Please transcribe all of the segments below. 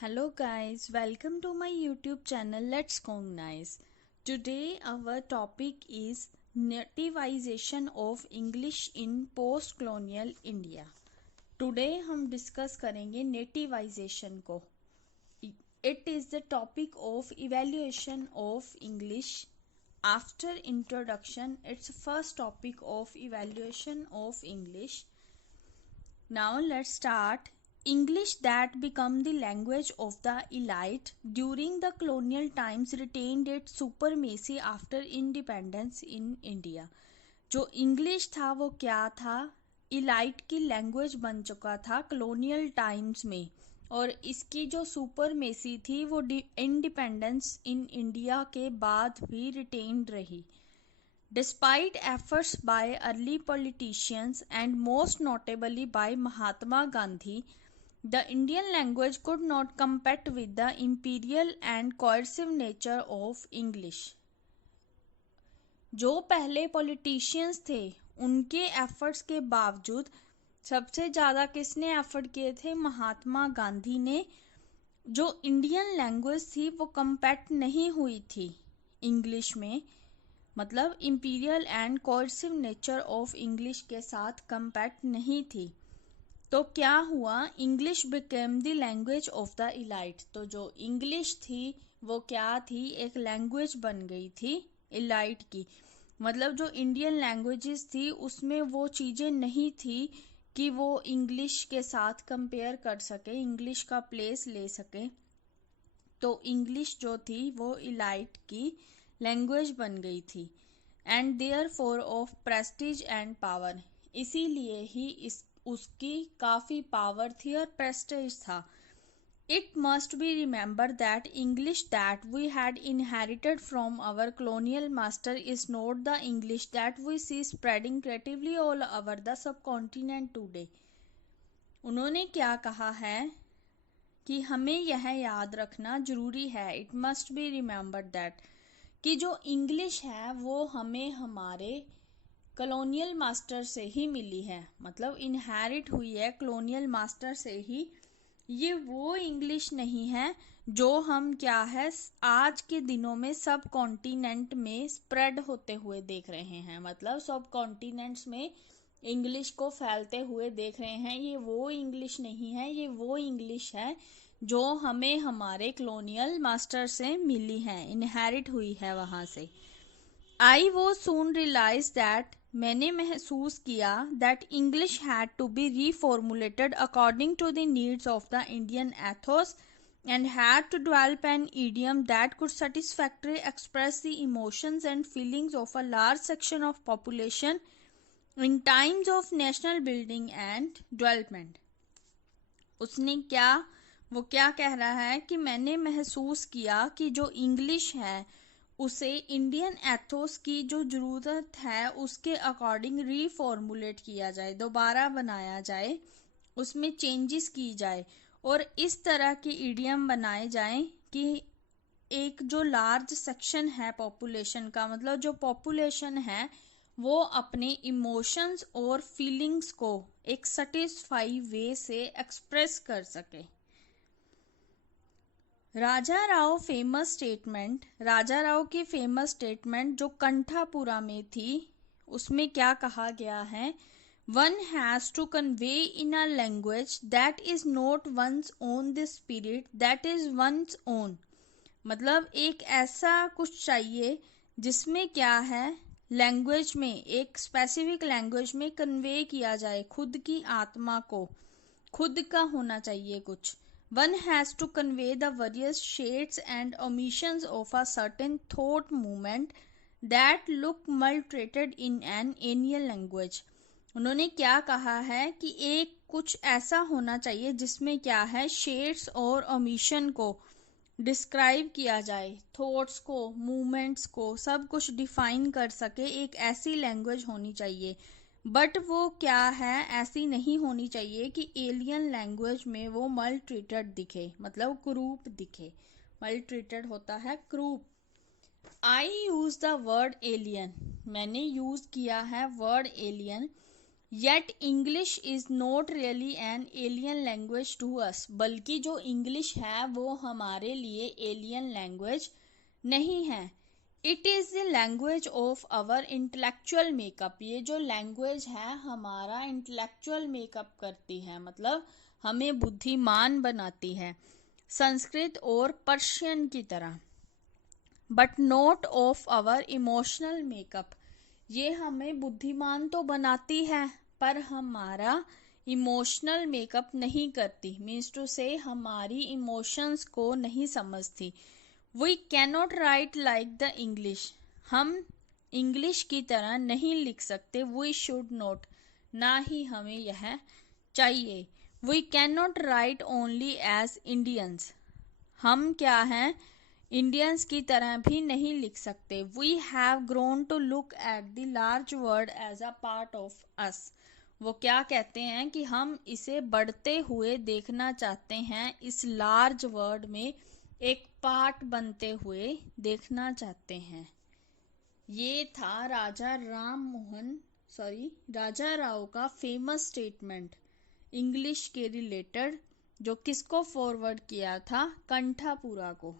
Hello guys, welcome to my YouTube channel Let's Cognize. Today our topic is nativization of English in post-colonial India. Today हम discuss करेंगे nativization को. It is the topic of evaluation of English. After introduction, it's first topic of evaluation of English. Now let's start. English that became the language of the elite during the colonial times retained its supremacy after independence in India. जो English था वो क्या था? Elite की language बन चुका था colonial times में, और इसकी जो सुपरमेसी थी वो इंडिपेंडेंस इन इंडिया के बाद भी रिटेन्ड रही. Despite efforts by early politicians and most notably by Mahatma Gandhi, the Indian language could not compete with the imperial and coercive nature of English. जो पहले पॉलिटिशियंस थे उनके एफर्ट्स के बावजूद सबसे ज़्यादा किसने एफर्ट किए थे? महात्मा गांधी ने. जो इंडियन लैंग्वेज थी वो कंपेट नहीं हुई थी इंग्लिश में, मतलब imperial and coercive nature of English के साथ कंपैक्ट नहीं थी. तो क्या हुआ? English became the language of the elite. तो जो इंग्लिश थी वो क्या थी? एक लैंग्वेज बन गई थी इलाइट की. मतलब जो इंडियन लैंग्वेजेस थी उसमें वो चीज़ें नहीं थी कि वो इंग्लिश के साथ कंपेयर कर सके, इंग्लिश का प्लेस ले सके. तो इंग्लिश जो थी वो इलाइट की लैंग्वेज बन गई थी and therefore of prestige and power. इसीलिए ही उसकी काफ़ी पावर थी और प्रेस्टीज था. It must be remember that English that we had inherited from our colonial master is not the English that we see spreading creatively all over the subcontinent today. उन्होंने क्या कहा है कि हमें यह याद रखना जरूरी है, it must be remember that, कि जो इंग्लिश है वो हमें हमारे कॉलोनियल मास्टर से ही मिली है, मतलब इनहेरिट हुई है कॉलोनियल मास्टर से ही. ये वो इंग्लिश नहीं है जो हम क्या है आज के दिनों में सब कॉन्टिनेंट में स्प्रेड होते हुए देख रहे हैं, मतलब सब कॉन्टिनेंट्स में इंग्लिश को फैलते हुए देख रहे हैं. ये वो इंग्लिश नहीं है, ये वो इंग्लिश है जो हमें हमारे कॉलोनियल मास्टर से मिली है, इनहेरिट हुई है वहाँ से. आई वो सून रियलाइज दैट, मैंने महसूस किया, that English had to be reformulated according to the needs of the Indian ethos and had to develop an idiom that could satisfactorily express the emotions and feelings of a large section of population in times of national building and development. उसने वो क्या कह रहा है कि मैंने महसूस किया कि जो इंग्लिश है उसे इंडियन एथोस की जो ज़रूरत है उसके अकॉर्डिंग रीफॉर्मुलेट किया जाए, दोबारा बनाया जाए, उसमें चेंजेस की जाए और इस तरह के इडियम बनाए जाएं कि एक जो लार्ज सेक्शन है पॉपुलेशन का, मतलब जो पॉपुलेशन है वो अपने इमोशंस और फीलिंग्स को एक सेटिस्फाई वे से एक्सप्रेस कर सके. राजा राव की फेमस स्टेटमेंट जो कंठापुरा में थी उसमें क्या कहा गया है? One has to convey in a language that is not one's own the spirit that is one's own. मतलब एक ऐसा कुछ चाहिए जिसमें क्या है, लैंग्वेज में, एक स्पेसिफिक लैंग्वेज में कन्वे किया जाए खुद की आत्मा को, खुद का होना चाहिए कुछ. One has to convey the various shades and omissions of a certain thought movement that look maltreated in an alien language. उन्होंने क्या कहा है कि एक कुछ ऐसा होना चाहिए जिसमें क्या है, शेड्स और ओमिशन को डिस्क्राइब किया जाए, थॉट्स को, मूवमेंट्स को, सब कुछ डिफाइन कर सके. एक ऐसी लैंग्वेज होनी चाहिए, बट वो क्या है, ऐसी नहीं होनी चाहिए कि एलियन लैंग्वेज में वो मल्ट्रीटेड दिखे, मतलब क्रूप दिखे. मल्ट्रीटेड होता है क्रूप. I use the word alien, मैंने यूज किया है word alien yet English is not really an alien language to us, बल्कि जो इंग्लिश है वो हमारे लिए एलियन लैंग्वेज नहीं है। It is the language of our intellectual makeup, ये जो लैंग्वेज है हमारा इंटेलेक्चुअल मेकअप करती है, मतलब हमें बुद्धिमान बनाती है, संस्कृत और पर्शियन की तरह। But not of our emotional makeup, ये हमें बुद्धिमान तो बनाती है पर हमारा इमोशनल मेकअप नहीं करती, मीन्स टू से हमारी इमोशंस को नहीं समझती। We cannot write like the English, हम इंग्लिश की तरह नहीं लिख सकते। वी शुड नॉट, ना ही हमें यह चाहिए। We cannot write only as Indians, हम क्या हैं, इंडियंस की तरह भी नहीं लिख सकते। We have grown to look at the large world as a part of us, वो क्या कहते हैं कि हम इसे बढ़ते हुए देखना चाहते हैं, इस लार्ज वर्ल्ड में एक पार्ट बनते हुए देखना चाहते हैं। ये था राजा राव का फेमस स्टेटमेंट इंग्लिश के रिलेटेड, जो किसको फॉरवर्ड किया था, कंठापुरा को।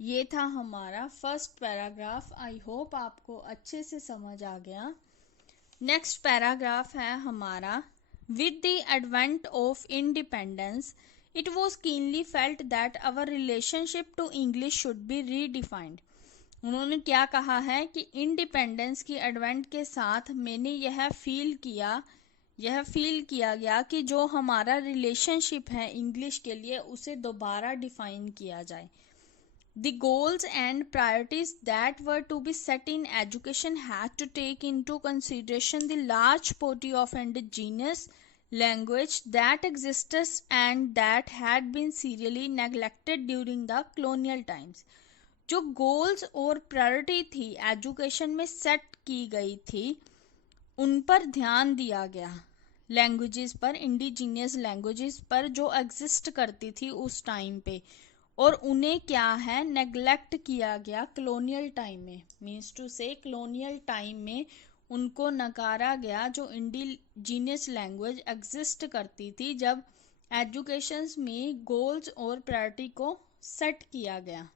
ये था हमारा फर्स्ट पैराग्राफ। आई होप आपको अच्छे से समझ आ गया। नेक्स्ट पैराग्राफ है हमारा, with the advent of independence it was keenly felt that our relationship to English should be redefined. उन्होंने क्या कहा है कि इंडिपेंडेंस की एडवेंट के साथ मैंने यह फील किया गया कि जो हमारा रिलेशनशिप है इंग्लिश के लिए उसे दोबारा डिफाइन किया जाए। The goals and priorities that were to be set in education had to take into consideration the large body of indigenous language that existed and that had been serially neglected during the colonial times. जो goals और priority थी education में set की गई थी, उन पर ध्यान दिया गया, लैंग्वेजेस पर, इंडिजीनियस लैंग्वेजेस पर जो एग्जिस्ट करती थी उस टाइम पे, और उन्हें क्या है, नेग्लेक्ट किया गया कॉलोनियल टाइम में, मीन्स टू से कॉलोनियल टाइम में उनको नकारा गया जो इंडिजीनियस लैंग्वेज एग्जिस्ट करती थी, जब एजुकेशन में गोल्स और प्रायोरिटी को सेट किया गया।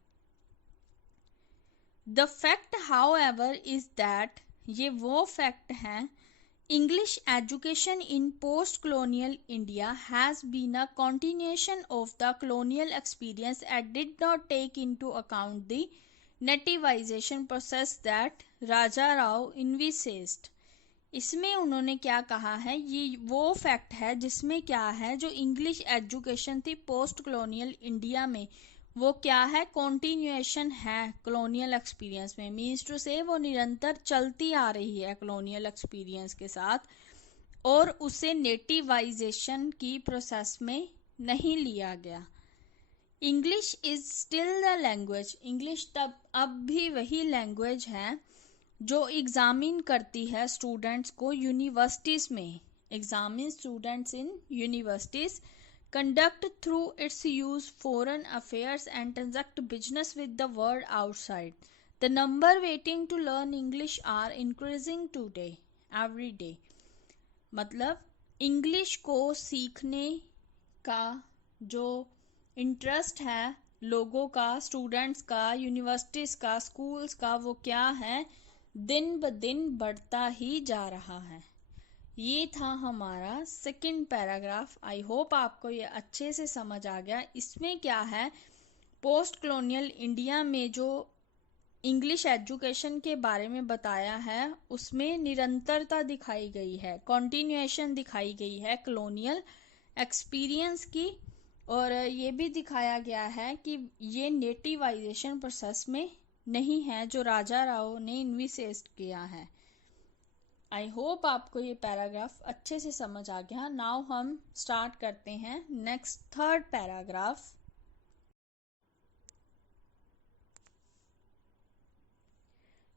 The fact however is that, ये वो फैक्ट है, English education in post-colonial India has been a continuation of the colonial experience and did not take into account the nativization process that Raja Rao envisaged. इसमें उन्होंने क्या कहा है, ये वो फैक्ट है जिसमें क्या है, जो इंग्लिश एजुकेशन थी पोस्ट कॉलोनियल इंडिया में, वो क्या है, कॉन्टिन्यूएशन है कॉलोनियल एक्सपीरियंस में, मीन्स टू से वो निरंतर चलती आ रही है कॉलोनियल एक्सपीरियंस के साथ, और उसे नेटिवाइजेशन की प्रोसेस में नहीं लिया गया। English is still the language, English तब अब भी वही लैंग्वेज है जो एग्जामिन करती है स्टूडेंट्स को यूनिवर्सिटीज़ में, examine students in universities, conduct through its use foreign affairs and transact business with the world outside. The number waiting to learn English are increasing today, every day. मतलब English को सीखने का जो interest है लोगों का, students का, universities का, स्कूल्स का, वो क्या है, दिन ब दिन बढ़ता ही जा रहा है। ये था हमारा सेकंड पैराग्राफ। आई होप आपको ये अच्छे से समझ आ गया। इसमें क्या है, पोस्ट कॉलोनियल इंडिया में जो इंग्लिश एजुकेशन के बारे में बताया है उसमें निरंतरता दिखाई गई है, कॉन्टिन्यूएशन दिखाई गई है कॉलोनियल एक्सपीरियंस की, और ये भी दिखाया गया है कि ये नेटिवाइजेशन प्रोसेस में नहीं है जो राजा राव ने इन्विसेट किया है। आई होप आपको ये पैराग्राफ अच्छे से समझ आ गया। नाउ हम स्टार्ट करते हैं next third paragraph.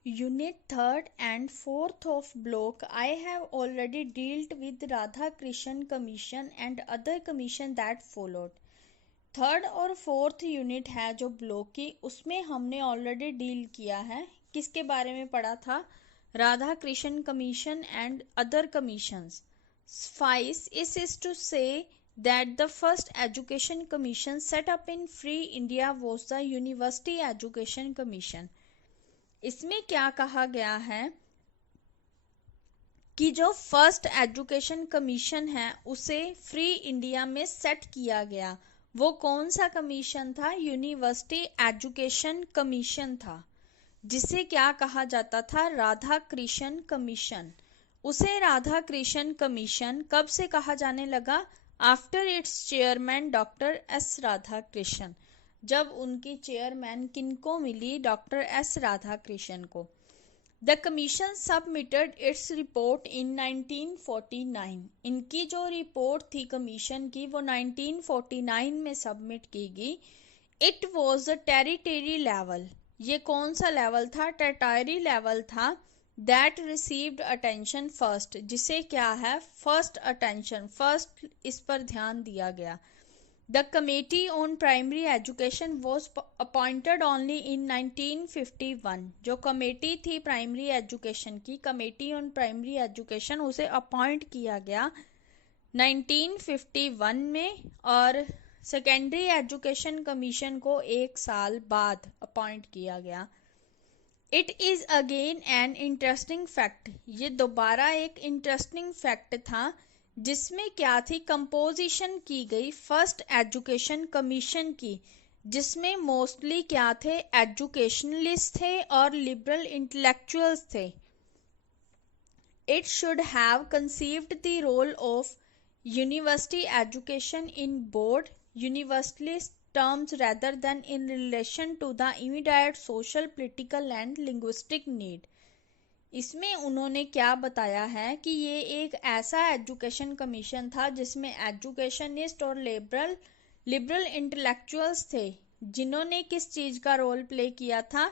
Unit third and fourth of block I have already dealt with Radha Krishna commission and other commission that followed. Third और फोर्थ यूनिट है जो ब्लॉक की, उसमें हमने ऑलरेडी डील किया है। किसके बारे में पढ़ा था, Radhakrishnan Commission and other commissions. Suffice is to say that the first education commission set up in free India was the University Education Commission. इसमें क्या कहा गया है कि जो फर्स्ट एजुकेशन कमीशन है उसे फ्री इंडिया में सेट किया गया। वो कौन सा कमीशन था? यूनिवर्सिटी एजुकेशन कमीशन था, जिसे क्या कहा जाता था? राधाकृष्णन कमीशन। उसे राधाकृष्णन कमीशन कब से कहा जाने लगा? After it's chairman doctor S Radhakrishnan, जब उनकी चेयरमैन किनको मिली? डॉक्टर एस राधाकृष्णन को। The commission submitted its report इन 1949। इनकी जो रिपोर्ट थी कमीशन की वो 1949 में सबमिट की गई। It was a territory level. ये कौन सा लेवल था? टेरिटरी लेवल था। दैट रिसीव्ड अटेंशन फर्स्ट, जिसे क्या है? फर्स्ट अटेंशन, फर्स्ट इस पर ध्यान दिया गया। The committee on primary education was appointed only in 1951। जो कमेटी थी प्राइमरी एजुकेशन की, कमेटी ऑन प्राइमरी एजुकेशन, उसे अपॉइंट किया गया 1951 में, और सेकेंडरी एजुकेशन कमीशन को 1 साल बाद अपॉइंट किया गया। It is again an interesting fact. ये दोबारा एक इंटरेस्टिंग फैक्ट था, जिसमें क्या थी? कंपोजिशन की गई फर्स्ट एजुकेशन कमीशन की, जिसमें मोस्टली क्या थे? एजुकेशनलिस्ट थे और लिबरल इंटेलेक्चुअल्स थे। It should have conceived the role of university education in broad universalist terms rather than in relation to the immediate social, political and linguistic need. इसमें उन्होंने क्या बताया है कि ये एक ऐसा एजुकेशन कमीशन था जिसमें एजुकेशनिस्ट और लिबरल इंटेलेक्चुअल्स थे, जिन्होंने किस चीज का रोल प्ले किया था?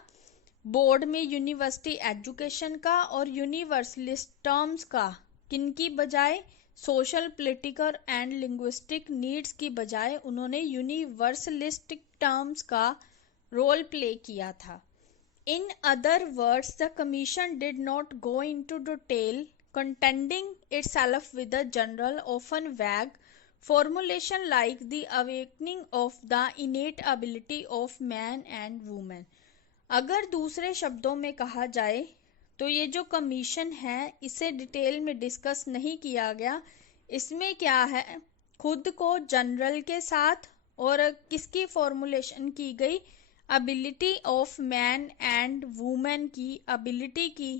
बोर्ड में यूनिवर्सिटी एजुकेशन का और यूनिवर्सलिस्ट टर्म्स का, किनकी बजाय? Social, political and linguistic needs की बजाय उन्होंने यूनिवर्सलिस्टिक टर्म्स का रोल प्ले किया था। In other words, the commission did not go into detail, contending itself with a general, often vague formulation like the awakening of the innate ability of man and woman. अगर दूसरे शब्दों में कहा जाए तो ये जो कमीशन है इसे डिटेल में डिस्कस नहीं किया गया। इसमें क्या है? खुद को जनरल के साथ और किसकी फॉर्मुलेशन की गई? Ability of man and women की एबिलिटी की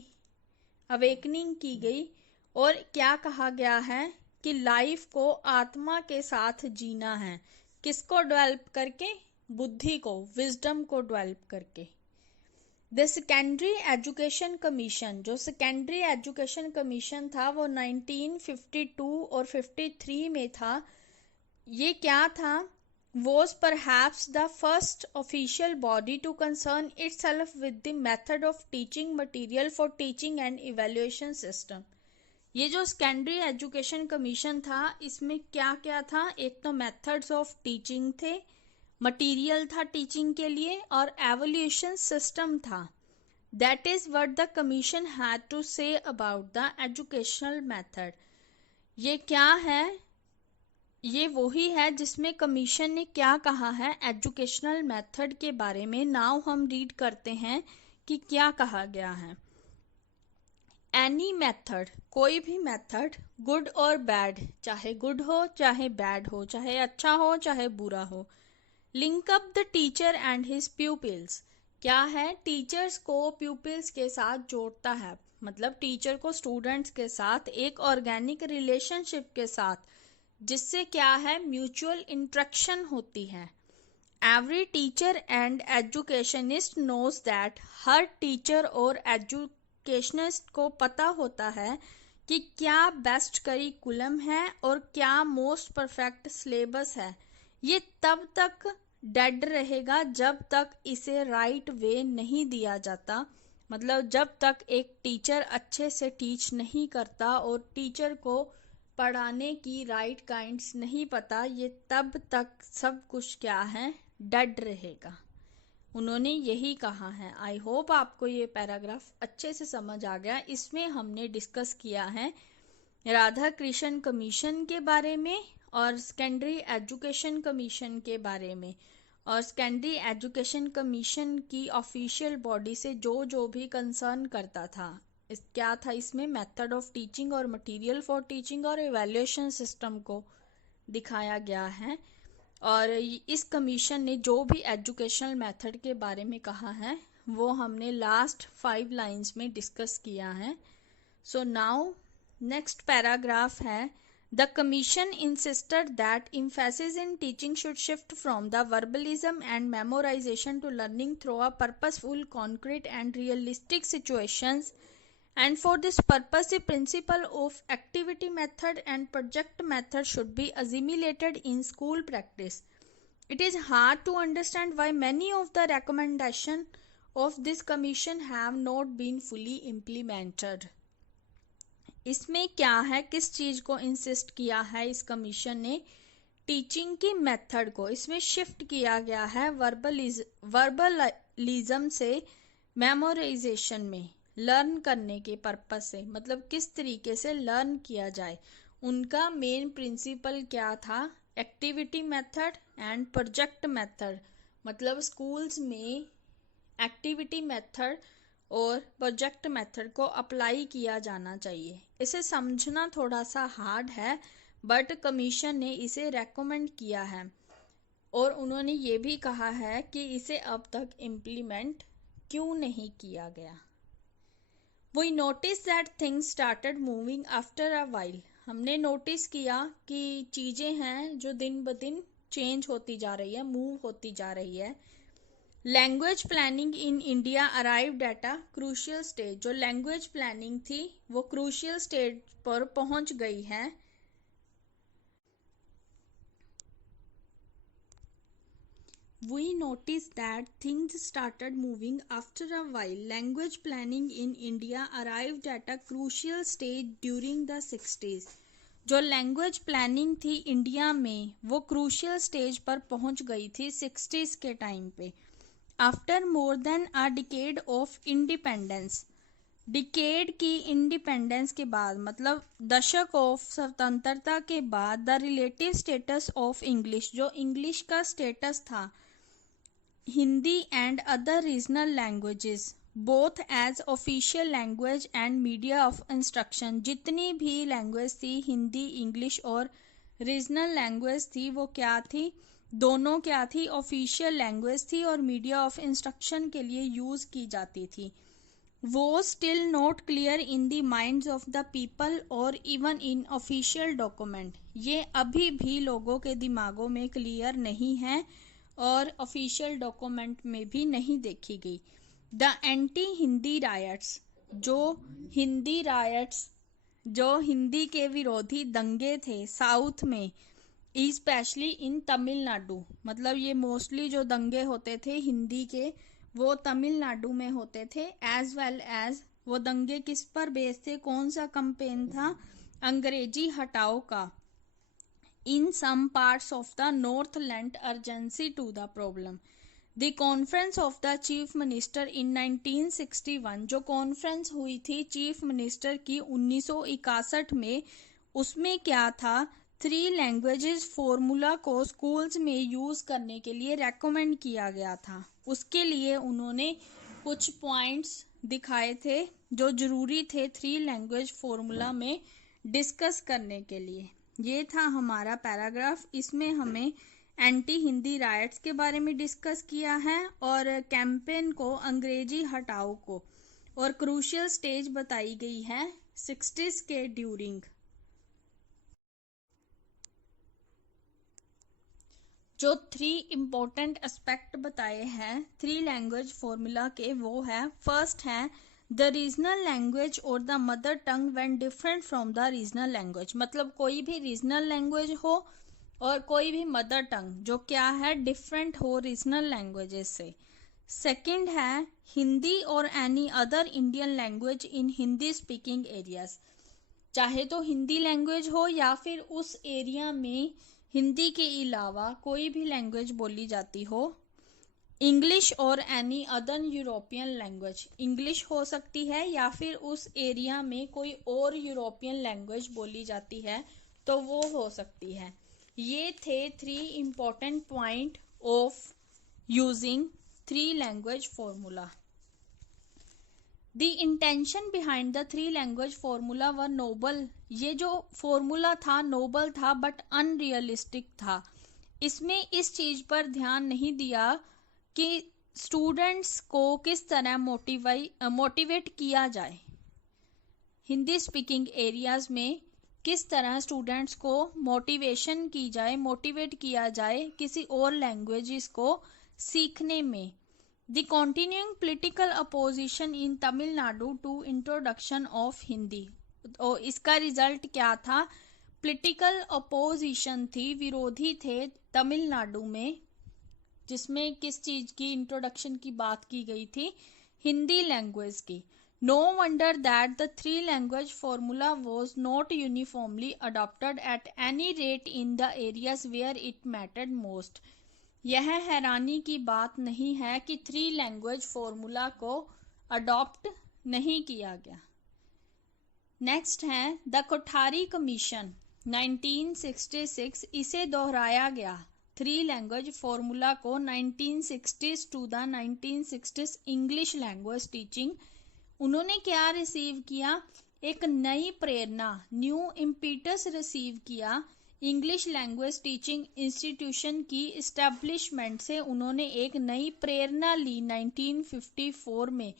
अवेकनिंग की गई। और क्या कहा गया है कि लाइफ को आत्मा के साथ जीना है। किसको डेवलप करके? बुद्धि को, विजडम को डेवलप करके। द सेकेंडरी एजुकेशन कमीशन, जो सेकेंडरी एजुकेशन कमीशन था वो 1952 और 53 में था। ये क्या था? was perhaps the first official body to concern itself with the method of teaching material for teaching and evaluation system. ये जो सेकेंडरी एजुकेशन कमीशन था इसमें क्या क्या था? एक तो मेथड्स ऑफ टीचिंग थे, मटेरियल था टीचिंग के लिए, और एवोल्यूशन सिस्टम था। That is what the commission had to say about the educational method. ये क्या है? ये वही है जिसमें कमीशन ने क्या कहा है एजुकेशनल मेथड के बारे में। नाउ हम रीड करते हैं कि क्या कहा गया है। एनी मेथड, कोई भी मेथड, गुड और बैड, चाहे गुड हो चाहे बैड हो, चाहे अच्छा हो चाहे बुरा हो, link up the teacher and his pupils, क्या है? टीचर्स को प्यूपिल्स के साथ जोड़ता है, मतलब टीचर को स्टूडेंट्स के साथ एक ऑर्गेनिक रिलेशनशिप के साथ, जिससे क्या है? म्यूचुअल इंटरेक्शन होती है। Every teacher and educationist knows that, हर टीचर और एजुकेशनिस्ट को पता होता है कि क्या बेस्ट करिकुलम है और क्या मोस्ट परफेक्ट सिलेबस है। ये तब तक डेड रहेगा जब तक इसे राइट वे नहीं दिया जाता, मतलब जब तक एक टीचर अच्छे से टीच नहीं करता और टीचर को पढ़ाने की राइट काइंड्स नहीं पता, ये तब तक सब कुछ क्या है? डेड रहेगा। उन्होंने यही कहा है। आई होप आपको ये पैराग्राफ अच्छे से समझ आ गया। इसमें हमने डिस्कस किया है राधा कृष्ण कमीशन के बारे में और सेकेंडरी एजुकेशन कमीशन के बारे में, और सेकेंडरी एजुकेशन कमीशन की ऑफिशियल बॉडी से जो भी कंसर्न करता था। क्या था इसमें? मेथड ऑफ टीचिंग और मटेरियल फॉर टीचिंग और इवैल्यूएशन सिस्टम को दिखाया गया है। और इस कमीशन ने जो भी एजुकेशनल मेथड के बारे में कहा है वो हमने लास्ट 5 लाइंस में डिस्कस किया है। सो नाउ नेक्स्ट पैराग्राफ है, the commission insisted that emphasis in teaching should shift from the verbalism and memorization to learning through a purposeful, concrete and realistic situations, and for this purpose the principle of activity method and project method should be assimilated in school practice. It is hard to understand why many of the recommendations of this commission have not been fully implemented. इसमें क्या है, किस चीज को insist किया है इस commission ने? टीचिंग की मेथड को इसमें शिफ्ट किया गया है वर्बलिज्म से मेमोराइजेशन में, लर्न करने के पर्पस से, मतलब किस तरीके से लर्न किया जाए। उनका मेन प्रिंसिपल क्या था? Activity method and project method, मतलब स्कूल्स में एक्टिविटी मेथड और प्रोजेक्ट मेथड को अप्लाई किया जाना चाहिए। इसे समझना थोड़ा सा हार्ड है, बट कमीशन ने इसे रेकमेंड किया है और उन्होंने ये भी कहा है कि इसे अब तक इम्प्लीमेंट क्यों नहीं किया गया। We noticed that things started moving after a while. हमने नोटिस किया कि चीज़ें हैं जो दिन ब दिन चेंज होती जा रही है, मूव होती जा रही है। Language planning in India arrived at a crucial stage, जो लैंग्वेज प्लानिंग थी वो क्रूशियल स्टेज पर पहुंच गई है। We noticed that things started moving after a while. Language planning in India arrived at a crucial stage during the 60s. जो language planning थी India में वो क्रूशियल स्टेज पर पहुंच गई थी 60s के टाइम पे। After more than a decade of independence, decade की इंडिपेंडेंस के बाद, मतलब दशक ऑफ स्वतंत्रता के बाद, the relative status of English, जो इंग्लिश का स्टेटस था Hindi and other regional languages both as official language and media of instruction, जितनी भी लैंग्वेज थी, हिंदी, इंग्लिश और रीजनल लैंग्वेज थी, वो क्या थी? दोनों क्या थी? ऑफिशियल लैंग्वेज थी और मीडिया ऑफ इंस्ट्रक्शन के लिए यूज की जाती थी। वो still not clear in the minds of the people और इवन इन ऑफिशियल डॉक्यूमेंट, ये अभी भी लोगों के दिमागों में क्लियर नहीं है और ऑफिशियल डॉक्यूमेंट में भी नहीं देखी गई। द एंटी हिंदी रायट्स, जो हिंदी के विरोधी दंगे थे साउथ में, स्पेशली इन तमिलनाडु, मतलब ये मोस्टली जो दंगे होते थे हिंदी के वो तमिलनाडु में होते थे। एज वेल एज वो दंगे किस पर बेस थे? कौन सा कैंपेन था? अंग्रेजी हटाओ का। In some parts of the north lent urgency to the problem. The conference of the chief minister in 1961, जो कॉन्फ्रेंस हुई थी चीफ मिनिस्टर की 1961 में, उसमें क्या था? 3 लैंग्वेजेस फॉर्मूला को स्कूल्स में यूज करने के लिए रेकमेंड किया गया था। उसके लिए उन्होंने कुछ पॉइंट्स दिखाए थे जो जरूरी थे 3 लैंग्वेज फॉर्मूला में डिस्कस करने के लिए। ये था हमारा पैराग्राफ। इसमें हमें एंटी हिंदी राइट्स के बारे में डिस्कस किया है और कैंपेन को, अंग्रेजी हटाओ को, और क्रूशियल स्टेज बताई गई है 60s के ड्यूरिंग। जो 3 इम्पोर्टेंट एस्पेक्ट बताए हैं 3 लैंग्वेज फॉर्मूला के, वो है, फर्स्ट है द रीजनल लैंग्वेज और the mother tongue when different from the regional language, मतलब कोई भी रीजनल लैंग्वेज हो और कोई भी मदर टंग जो क्या है, डिफरेंट हो रीजनल लैंग्वेजेस से। सेकंड है हिंदी और any other Indian language in Hindi speaking areas, चाहे तो हिंदी लैंग्वेज हो या फिर उस एरिया में हिंदी के अलावा कोई भी लैंग्वेज बोली जाती हो। इंग्लिश और any other European language, English हो सकती है या फिर उस एरिया में कोई और यूरोपियन लैंग्वेज बोली जाती है तो वो हो सकती है। ये थे 3 important point of using 3 language formula. The intention behind the 3 language formula व नोबल, ये जो फॉर्मूला था नोबल था बट अनरियलिस्टिक था। इसमें इस चीज पर ध्यान नहीं दिया कि स्टूडेंट्स को किस तरह मोटिवेट किया जाए, हिंदी स्पीकिंग एरियाज में किस तरह स्टूडेंट्स को मोटिवेशन की जाए, मोटिवेट किया जाए किसी और लैंग्वेजेस को सीखने में। The continuing political opposition in Tamil Nadu to introduction of Hindi, और इसका रिजल्ट क्या था? पॉलिटिकल अपोजिशन थी, विरोधी थे तमिलनाडु में, जिसमें किस चीज की इंट्रोडक्शन की बात की गई थी? हिंदी लैंग्वेज की। No wonder that the 3 language formula was not uniformly adopted at any rate in the areas where it mattered most. यह हैरानी की बात नहीं है कि 3 लैंग्वेज फॉर्मूला को अडॉप्ट नहीं किया गया। नेक्स्ट है द कोठारी कमीशन 1966, इसे दोहराया गया। 3 लैंग्वेज फॉर्मूला को 1960s to the 1960s English language teaching, उन्होंने क्या रिसीव किया? एक नई प्रेरणा, न्यू इम्पीटस रिसीव किया। इंग्लिश लैंग्वेज टीचिंग इंस्टीट्यूशन की इस्टेब्लिशमेंट से उन्होंने एक नई प्रेरणा ली 1954 में।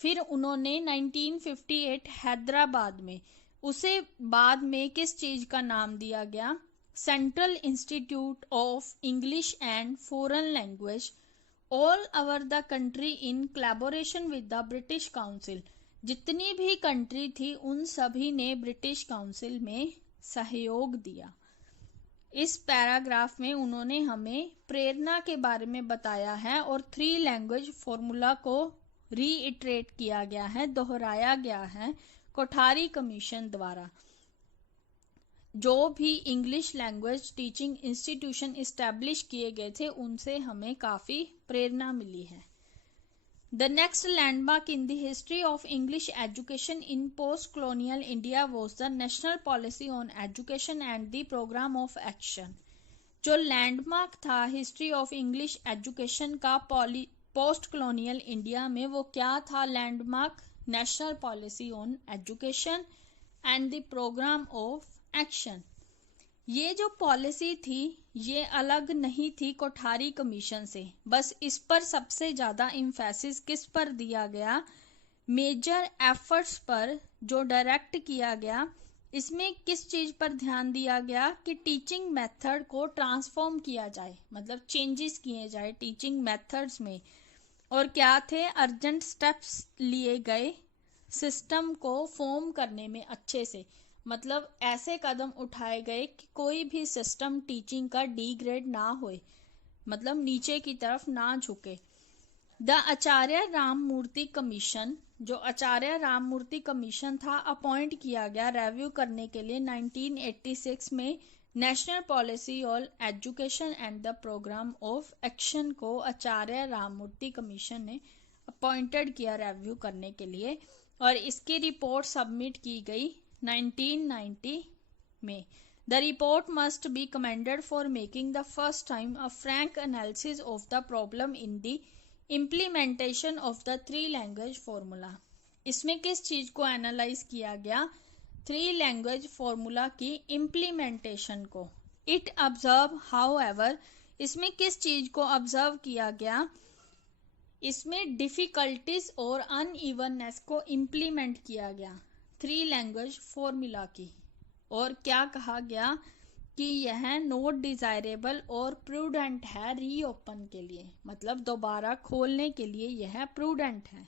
फिर उन्होंने 1958 हैदराबाद में, उसे बाद में किस चीज का नाम दिया गया? Central institute of English and foreign language all over the country in collaboration with the British council. जितनी भी कंट्री थी उन सभी ने ब्रिटिश काउंसिल में सहयोग दिया। इस पैराग्राफ में उन्होंने हमें प्रेरणा के बारे में बताया है और 3 लैंग्वेज फॉर्मूला को रीइटरेट किया गया है, दोहराया गया है कोठारी कमीशन द्वारा। जो भी English language teaching institution establish किए गए थे उनसे हमें काफ़ी प्रेरणा मिली है। The next landmark in the history of English education in post colonial India was the national policy on education and the programme of action. जो लैंडमार्क था हिस्ट्री ऑफ इंग्लिश एजुकेशन का पोस्ट कॉलोनियल इंडिया में, वो क्या था landmark? National policy on education and the programme of action. ये जो policy थी ये अलग नहीं थी कोठारी कमीशन से, बस इस पर सबसे ज्यादा इम्फेसिस किस पर दिया गया? मेजर एफर्ट्स पर जो डायरेक्ट किया गया। इसमें किस चीज पर ध्यान दिया गया कि टीचिंग मेथड को ट्रांसफॉर्म किया जाए, मतलब चेंजेस किए जाए टीचिंग मेथड्स में। और क्या थे? अर्जेंट स्टेप्स लिए गए सिस्टम को फॉर्म करने में अच्छे से, मतलब ऐसे कदम उठाए गए कि कोई भी सिस्टम टीचिंग का डिग्रेड ना होए, मतलब नीचे की तरफ ना झुके। द आचार्य राममूर्ति कमीशन, जो आचार्य राममूर्ति कमीशन था, अपॉइंट किया गया रिव्यू करने के लिए 1986 में national policy on education and the programme of action को आचार्य राममूर्ति कमीशन ने अपॉइंटेड किया रिव्यू करने के लिए, और इसकी रिपोर्ट सबमिट की गई 1990 में। The report must be commended for making the first time a Frank analysis of the problem in the implementation of the 3 language formula. इसमें किस चीज को एनालाइज किया गया? 3 लैंग्वेज फॉर्मूला की इम्प्लीमेंटेशन को। इट ऑब्जर्व हाउएवर, इसमें किस चीज को ऑब्जर्व किया गया? इसमें डिफिकल्टीज और अनइवननेस को इम्प्लीमेंट किया गया 3 लैंग्वेज फॉर्मूला की। और क्या कहा गया कि यह नॉट डिजायरेबल और प्रूडेंट है रीओपन के लिए, मतलब दोबारा खोलने के लिए यह प्रूडेंट है।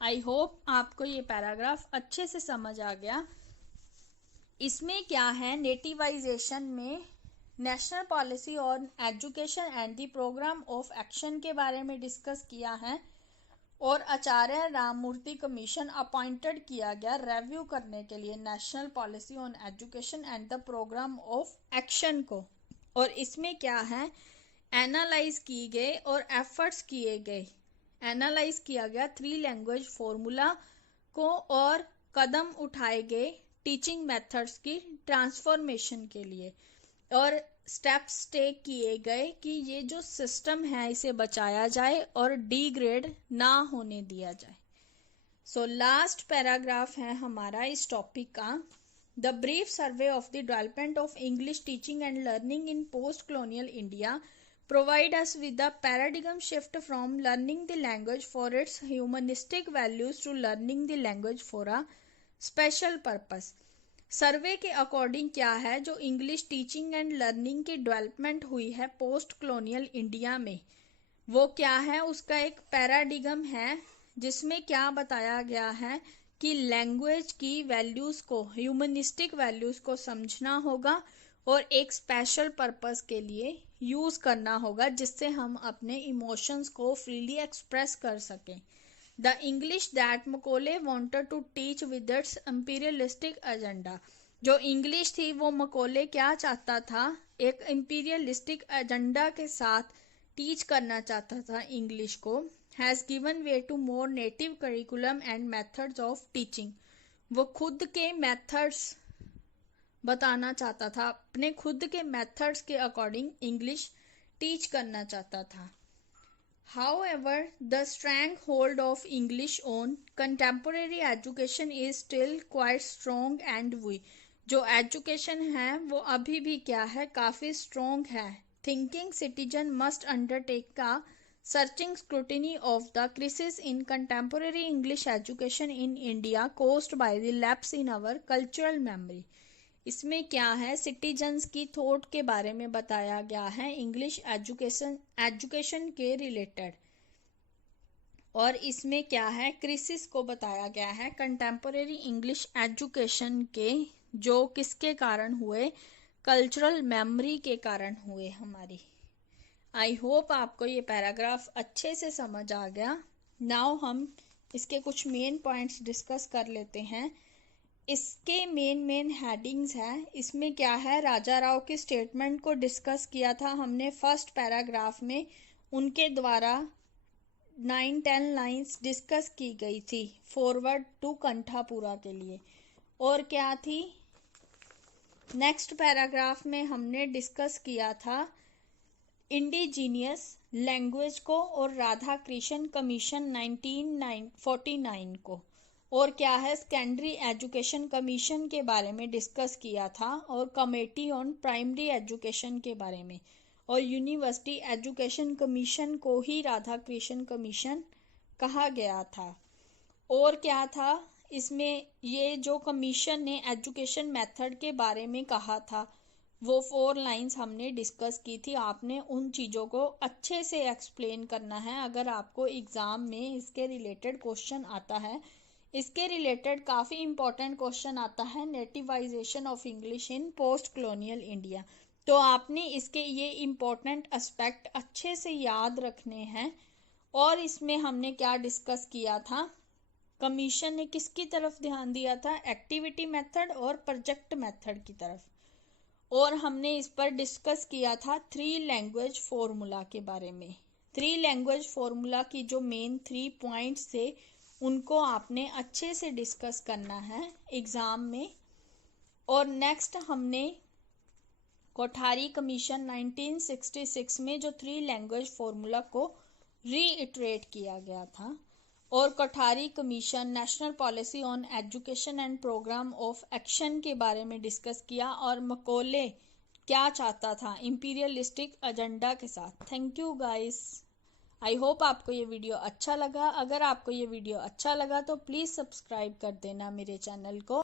आई होप आपको ये पैराग्राफ अच्छे से समझ आ गया। इसमें क्या है, नेटिवाइजेशन में national policy on education and the programme of action के बारे में डिस्कस किया है, और आचार्य राममूर्ति कमीशन अपॉइंटेड किया गया रिव्यू करने के लिए national policy on education and the programme of action को। और इसमें क्या है, एनालाइज की गए और एफर्ट्स किए गए। एनालाइज किया गया 3 लैंग्वेज फॉर्मूला को और कदम उठाए गए टीचिंग मेथड्स की ट्रांसफॉर्मेशन के लिए, और स्टेप्स टेक किए गए कि ये जो सिस्टम है इसे बचाया जाए और डिग्रेड ना होने दिया जाए। सो लास्ट पैराग्राफ है हमारा इस टॉपिक का, the brief survey of the development of English teaching and learning in post colonial India provide us with the paradigm shift from learning the language for its humanistic values to learning the language for a special purpose। सर्वे के according क्या है जो English teaching and learning की development हुई है post colonial India में, वो क्या है, उसका एक पैराडिगम है जिसमें क्या बताया गया है कि लैंग्वेज की वैल्यूज को, ह्यूमनिस्टिक वैल्यूज को समझना होगा और एक स्पेशल पर्पस के लिए यूज करना होगा जिससे हम अपने इमोशंस को फ्रीली एक्सप्रेस कर सकें। The English that Macaulay wanted to teach with its imperialistic agenda, जो इंग्लिश थी वो मकोले क्या चाहता था, एक इंपीरियलिस्टिक एजेंडा के साथ टीच करना चाहता था इंग्लिश को, has given way to more native curriculum and methods of teaching. वो खुद के मेथड्स बताना चाहता था, अपने खुद के मेथड्स के अकॉर्डिंग इंग्लिश टीच करना चाहता था। However, the stranghold of English on contemporary education is still quite strong and weak। जो एजुकेशन है वो अभी भी क्या है, काफी स्ट्रॉन्ग है। Thinking citizen must undertake a searching scrutiny of the crisis in contemporary English education in India caused by the lapse in our cultural memory। इसमें क्या है, सिटीजन्स की थॉट के बारे में बताया गया है इंग्लिश एजुकेशन के रिलेटेड, और इसमें क्या है, क्रिसिस को बताया गया है कंटेम्पोरेरी इंग्लिश एजुकेशन के, जो किसके कारण हुए, कल्चरल मेमोरी के कारण हुए हमारी। आई होप आपको ये पैराग्राफ अच्छे से समझ आ गया। नाउ हम इसके कुछ मेन पॉइंट्स डिस्कस कर लेते हैं। इसके मेन हेडिंग्स हैं। इसमें क्या है, राजा राव की स्टेटमेंट को डिस्कस किया था हमने फर्स्ट पैराग्राफ में, उनके द्वारा 9-10 लाइंस डिस्कस की गई थी फॉरवर्ड टू कंठापुरा के लिए। और क्या थी, नेक्स्ट पैराग्राफ में हमने डिस्कस किया था इंडिजीनियस लैंग्वेज को और राधा कृष्ण कमीशन 1949 को, और क्या है, सेकेंडरी एजुकेशन कमीशन के बारे में डिस्कस किया था, और कमेटी ऑन प्राइमरी एजुकेशन के बारे में, और यूनिवर्सिटी एजुकेशन कमीशन को ही राधा कृष्ण कमीशन कहा गया था। और क्या था इसमें, ये जो कमीशन ने एजुकेशन मेथड के बारे में कहा था वो 4 लाइंस हमने डिस्कस की थी। आपने उन चीज़ों को अच्छे से एक्सप्लेन करना है अगर आपको एग्ज़ाम में इसके रिलेटेड क्वेश्चन आता है। इसके रिलेटेड काफ़ी इंपॉर्टेंट क्वेश्चन आता है, nativization of English in post colonial India. तो आपने इसके ये इम्पोर्टेंट एस्पेक्ट अच्छे से याद रखने हैं। और इसमें हमने क्या डिस्कस किया था, कमीशन ने किसकी तरफ ध्यान दिया था, एक्टिविटी मेथड और प्रोजेक्ट मेथड की तरफ। और हमने इस पर डिस्कस किया था 3 लैंग्वेज फॉर्मूला के बारे में। 3 लैंग्वेज फॉर्मूला की जो मेन 3 पॉइंट्स थे उनको आपने अच्छे से डिस्कस करना है एग्ज़ाम में। और नेक्स्ट हमने कोठारी कमीशन 1966 में जो 3 लैंग्वेज फॉर्मूला को रीइटरेट किया गया था, और Kothari commission national policy on education and programme of action के बारे में डिस्कस किया, और मकोले क्या चाहता था इंपीरियलिस्टिक एजेंडा के साथ। Thank you guys, I hope आपको ये वीडियो अच्छा लगा। अगर आपको ये वीडियो अच्छा लगा तो प्लीज़ सब्सक्राइब कर देना मेरे चैनल को।